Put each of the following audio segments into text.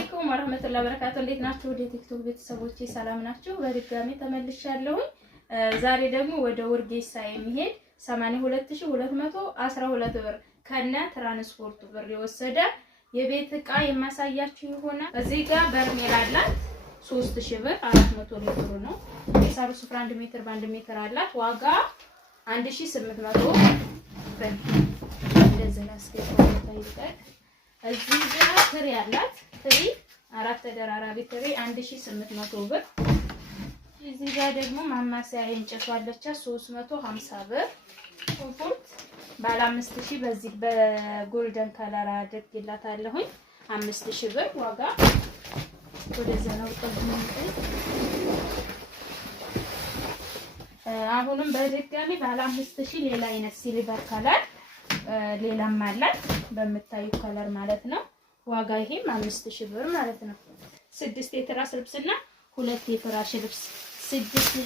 አለይኩም ወራህመቱላሂ ወበረካቱ። እንዴት ናችሁ? ወደ ቲክቶክ ቤተሰቦቼ ሰላም ናችሁ? በድጋሚ ተመልሻለሁ። ዛሬ ደግሞ ወደ ወርጌሳ የሚሄድ 82212 ብር ከነ ትራንስፖርቱ ብር የወሰደ የቤት ዕቃ የማሳያችሁ ይሆናል። እዚህ ጋር በርሜል አላት 3000 ብር 400 ሊትር ነው። የሳሩ ስፍራ 1 ሜትር በ1 ሜትር አላት። ዋጋ 1800 ብር። እንደዚህ አስገባው ታይታል። እዚህ ጋር ትሪ አላት። ትሪ 4 ተደራራቢ ትሪ 1800 ብር። እዚህ ጋር ደግሞ ማማሰያ እንጨት አለች 350 ብር። ሽንኩርት ባለ 5000 በዚህ በጎልደን ከለር አድርጌላታለሁ 5000 ብር ዋጋ። ወደዛ ነው አሁንም በድጋሚ ባለ 5000 ሌላ አይነት ሲልቨር ከለር ሌላም አላት በምታዩ ከለር ማለት ነው። ዋጋ ይሄም 5000 ብር ማለት ነው። 6 የትራስ ልብስና 2 የፍራሽ ልብስ 6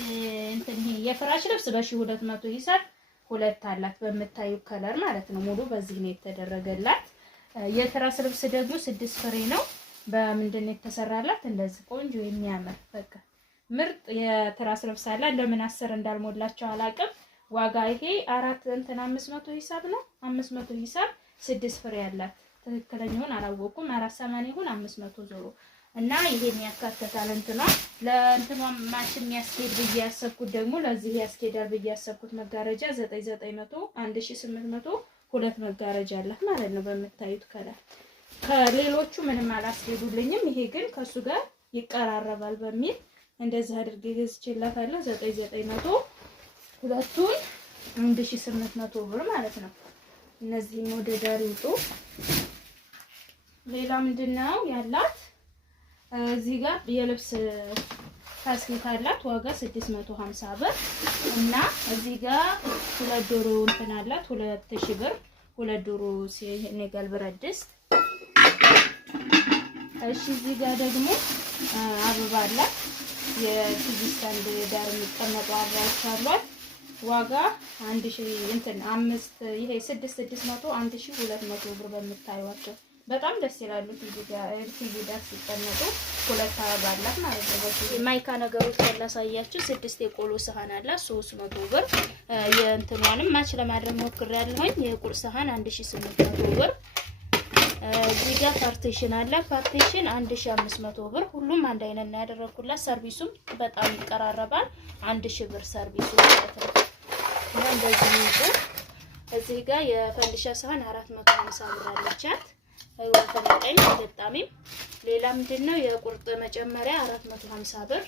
እንትን ይሄ የፍራሽ ልብስ በ1200 ሂሳብ 2 አላት በምታዩ ከለር ማለት ነው። ሙሉ በዚህ ነው የተደረገላት። የትራስ ልብስ ደግሞ 6 ፍሬ ነው። በምንድን ነው የተሰራላት? እንደዚህ ቆንጆ የሚያምር በቃ ምርጥ የትራስ ልብስ አለ። ለምን 10 እንዳልሞላቸው አላውቅም። ዋጋ ይሄ 500 ሂሳብ ነው። 500 ሂሳብ 6 ፍሬ አላት። ትክክለኛውን አላወኩም። 480 ይሁን 500 ዞሮ እና ይሄን ያካተታል። እንትኗ ለእንትኗ ማሽን የሚያስኬድ ብዬ ያሰብኩት ደግሞ ለዚህ ያስኬዳል ብዬ ያሰብኩት መጋረጃ 9900 1800 2 መጋረጃ አላት ማለት ነው። በምታዩት ከለር ከሌሎቹ ምንም አላስኬዱልኝም። ይሄ ግን ከሱ ጋር ይቀራረባል በሚል እንደዚህ አድርጌ ገዝቼላታለሁ። 9900 ሁለቱን 1800 ብር ማለት ነው። እነዚህም ወደ ዳር ይውጡ። ሌላ ምንድነው ያላት? እዚህ ጋር የልብስ ታስኬት አላት። ዋጋ 650 ብር እና እዚህ ጋር 2 ዶሮ እንትን አላት 2000 ብር 2 ዶሮ ሴኔጋል ብረት ድስት። እሺ እዚህ ጋር ደግሞ አበባ አላት። የቲቪ ስታንድ ዳር የሚቀመጠው አበባዎች አሏት። ዋጋ 1000 እንትን 5 ይሄ 6600 1200 ብር በምታዩዋቸው በጣም ደስ ይላሉ። ቲቪ ዳር ሲቀመጡ 2 አበባ አላት ማለት ነው። የማይካ ነገሮች ያላሳያችሁ 6 የቆሎ ሰሃን አላት 300 ብር። የእንትኗንም ማች ለማድረግ ሞክሬያለሁኝ። የቁርስ ሰሃን 1800 ብር። እዚህ ጋር ፓርቲሽን አለ። ፓርቲሽን 1500 ብር። ሁሉም አንድ አይነት ነው ያደረኩላት። ሰርቪሱም በጣም ይቀራረባል። 1000 ብር ሰርቪሱ ማለት ነው። እና እንደዚህ ነው። እዚህ ጋር የፈንዲሻ ሰሃን 450 ብር አለቻት። ወንፈለቀኝ ተጣጣሚም። ሌላ ምንድነው የቁርጥ መጨመሪያ 450 ብር።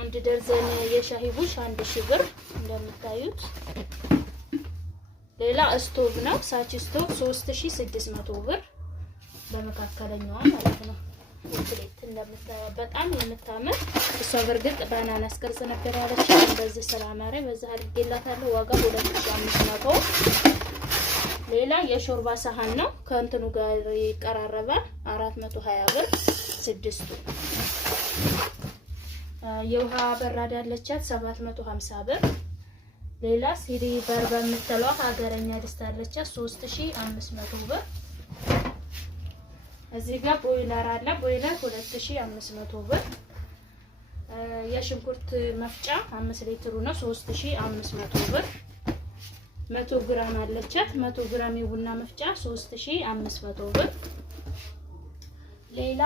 አንድ ደርዘን የሻሂ ቡሽ 1000 ብር እንደምታዩት። ሌላ ስቶቭ ነው ሳቺ ስቶቭ 3600 ብር በመካከለኛዋ ማለት ነው። ፕሌት እንደምታዩት በጣም የምታምር እሷ በርግጥ ባናናስ ቅርጽ ነበር ያለች። እንደዚህ ሰላማሪ በዛ አድርጌላታለሁ። ዋጋ 2500። ሌላ የሾርባ ሰሃን ነው ከእንትኑ ጋር ይቀራረባል 420 ብር 6ቱ። የውሃ በራዳ አለቻት 750 ብር። ሌላ ሲሪ በር በምትለው ሀገረኛ ድስት አለቻት 3500 ብር። እዚህ ጋር ቦይለር አለ። ቦይለር 2500 ብር። የሽንኩርት መፍጫ 5 ሊትሩ ነው 3500 ብር። 100 ግራም አለቻት። 100 ግራም የቡና መፍጫ 3500 ብር። ሌላ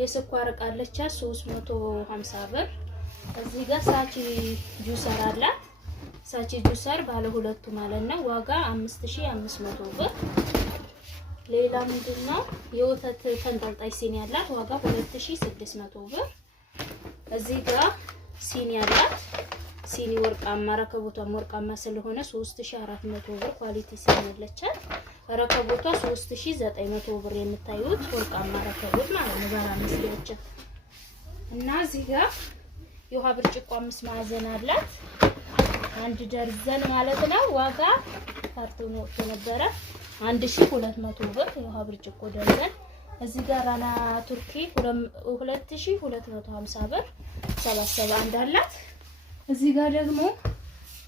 የስኳር ዕቃ አለቻት 350 ብር። እዚህ ጋር ሳቺ ጁሰር አላት። ሳቺ ጁሰር ባለ ሁለቱ ማለት ነው። ዋጋ 5500 ብር። ሌላ ምንድነው የወተት ተንጠልጣይ ሲኒ አላት። ዋጋ 2600 ብር። እዚህ ጋር ሲኒ አላት። ሲኒ ወርቃማ ረከቦቷም ወርቃማ ስለሆነ 3400 ብር ኳሊቲ ሲኒ አለቻት። ረከቦቷ 3900 ብር የምታዩት ወርቃማ ረከቦት ማለት ነው። ባለ 5 ብቻ እና እዚህ ጋር የውሃ ብርጭቆ 5 ማዕዘን አላት። 1 ደርዘን ማለት ነው። ዋጋ ካርቶን ወጥቶ ነበረ 1200 ብር የውሃ ብርጭቆ ደርዘን። እዚህ ጋር ራና ቱርኪ 2250 ብር 771 አላት። እዚህ ጋር ደግሞ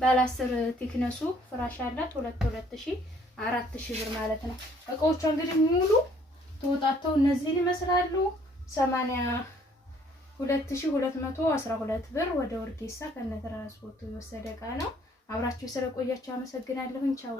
ባለ 10 ቲክነሱ ፍራሽ አላት 2000 4000 ብር ማለት ነው። እቃዎቿ እንግዲህ ሙሉ ተወጣተው እነዚህን ይመስላሉ። 82,212 ብር ወደ ወርጌሳ ከነ ትራንስፖርቱ የወሰደ እቃ ነው። አብራችሁ ስለቆያችሁ አመሰግናለሁ። ቻው